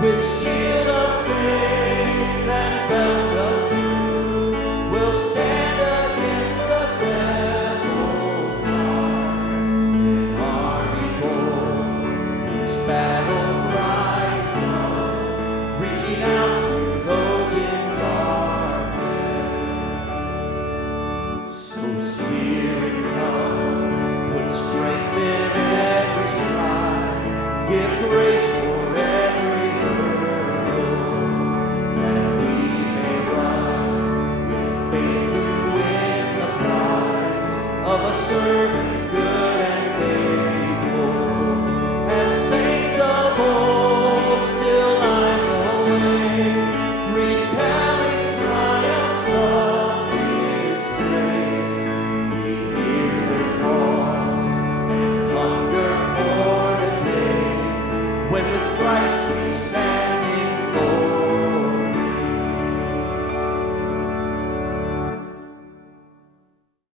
with shield of faith and belt of truth, will stand against the devil's lies. An army bold, whose battle cries love, reaching out to those in darkness. So Spirit, come, put strength in every stride, give grace for every hurdle, that we may run with faith to win the prize of a servant good and faithful. As saints of old still line the way, retelling triumphs of His grace, we hear their calls and hunger for the day when with Christ we stand.